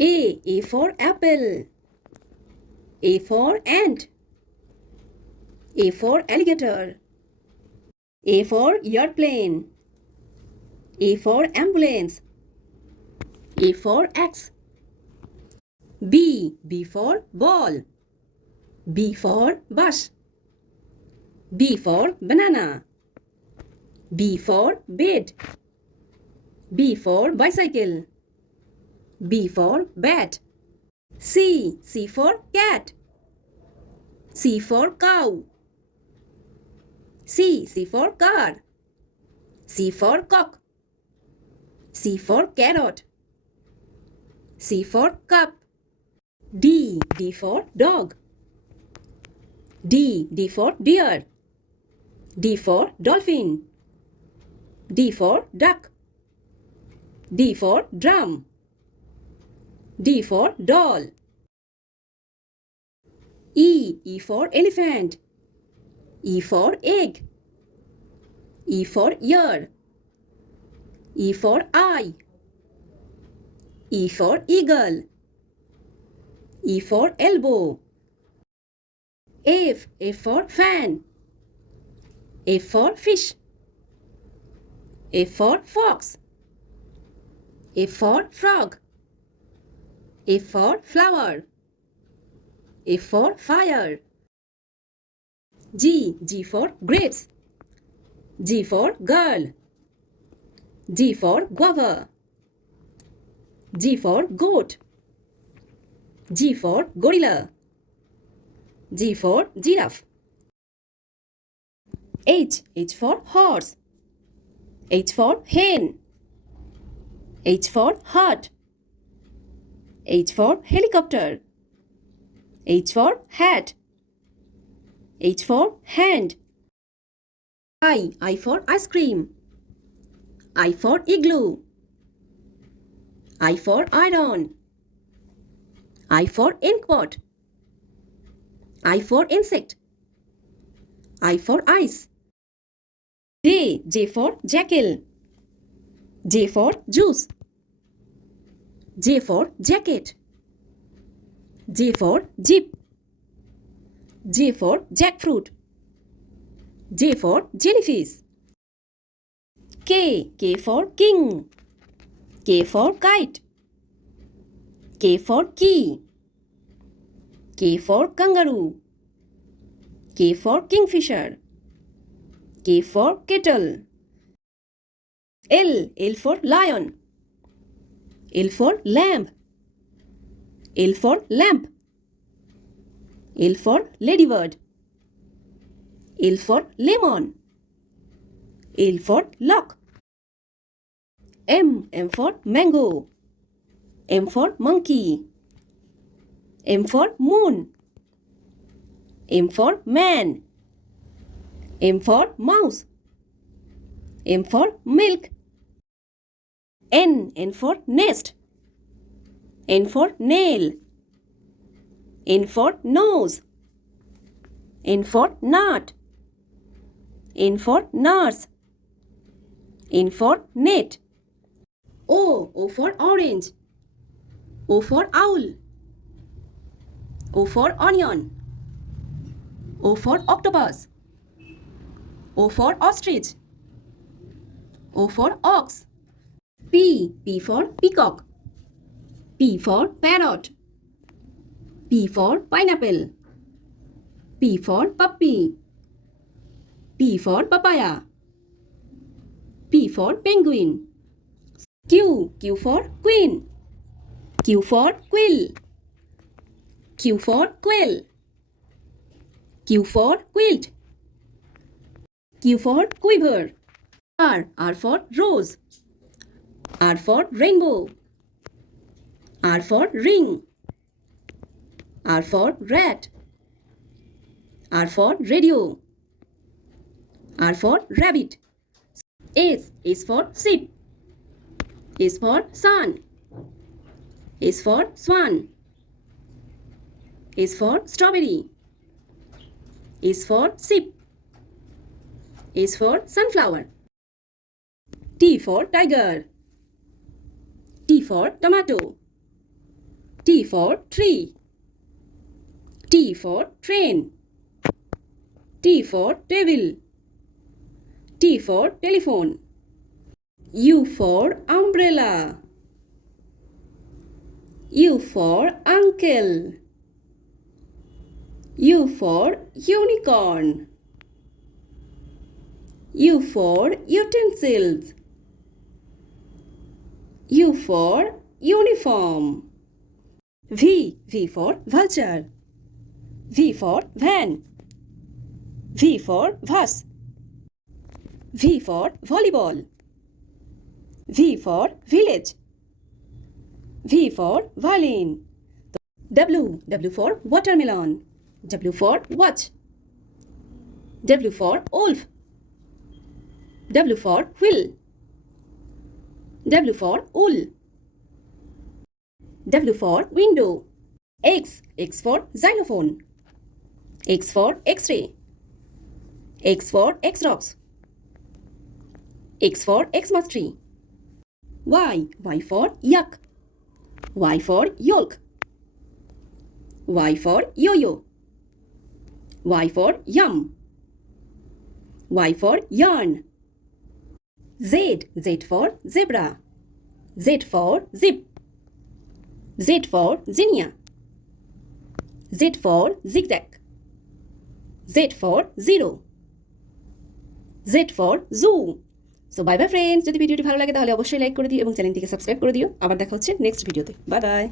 A for apple. A for ant. A for alligator. A for airplane. A for ambulance. A for X. B for ball. B for bus. B for banana. B for bed. B for bicycle. B for bat. C for cat. C for cow. C for car. C for cock. C for carrot. C for cup. D for dog. D for deer. D for dolphin. D for duck. D for drum. D for doll. E for elephant. E for egg. E for ear. E for eye. E for eagle. E for elbow. F for fan. F for fish. F for fox. F for frog. F for flower. F for fire. G for grapes. G for girl. G for guava. G for goat. G for gorilla. G for giraffe. H for horse. H for hen. H for heart. H for helicopter. H for hat. H for hand. I for ice cream. I for igloo. I for iron. I for inkpot. I for insect. I for ice. J for jackal. J for juice. J for jacket. J for jeep. J for jackfruit. J for jellyfish. K for king. K for kite. K for key. K for kangaroo. K for kingfisher. K for kettle. L for lion. L for lamb. L for lamp. L for ladybird. L for lemon. L for lock. M for mango. M for monkey. M for moon. M for man. M for mouse. M for milk. N for nest. N for nail. N for nose. N for nut. N for nurse. N for net. O for orange. O for owl. O for onion. O for octopus. O for ostrich. O for ox. P for peacock. P for parrot. P for pineapple. P for puppy. P for papaya. P for penguin. Q for queen. Q for quill. Q for quill. Q for quilt. Q for quiver. R for rose. R for rainbow. R for ring. R for rat. R for radio. R for rabbit. S is for sheep. S for sun. S for swan. S for strawberry. S for sheep. S for sunflower. T for tiger. T for tomato. T for tree. T for train. T for table. T for telephone. U for umbrella. U for uncle. U for unicorn. U for utensils. U for uniform. V for vulture. V for van. V for vase. V for volleyball. V for village. V for violin. W for watermelon. W for watch. W for wolf. W for wheel. W for wool. W for window. X for xylophone. X for X-ray. X for Xerox. X for Xmas tree. Y for yak. Y for yolk. Y for yo-yo. Y for yum. Y for yarn. Z for zebra. Z for zip. Z for zinnia. Z for zigzag. Z for zero. Z for zoo. So bye bye friends, যদি ভিডিওটি ভালো লাগে তাহলে অবশ্যই like করে দিও এবং চ্যানেলটিকে সাবস্ক্রাইব করে দিও। আবার দেখা হচ্ছে নেক্সট ভিডিওতে। Bye bye.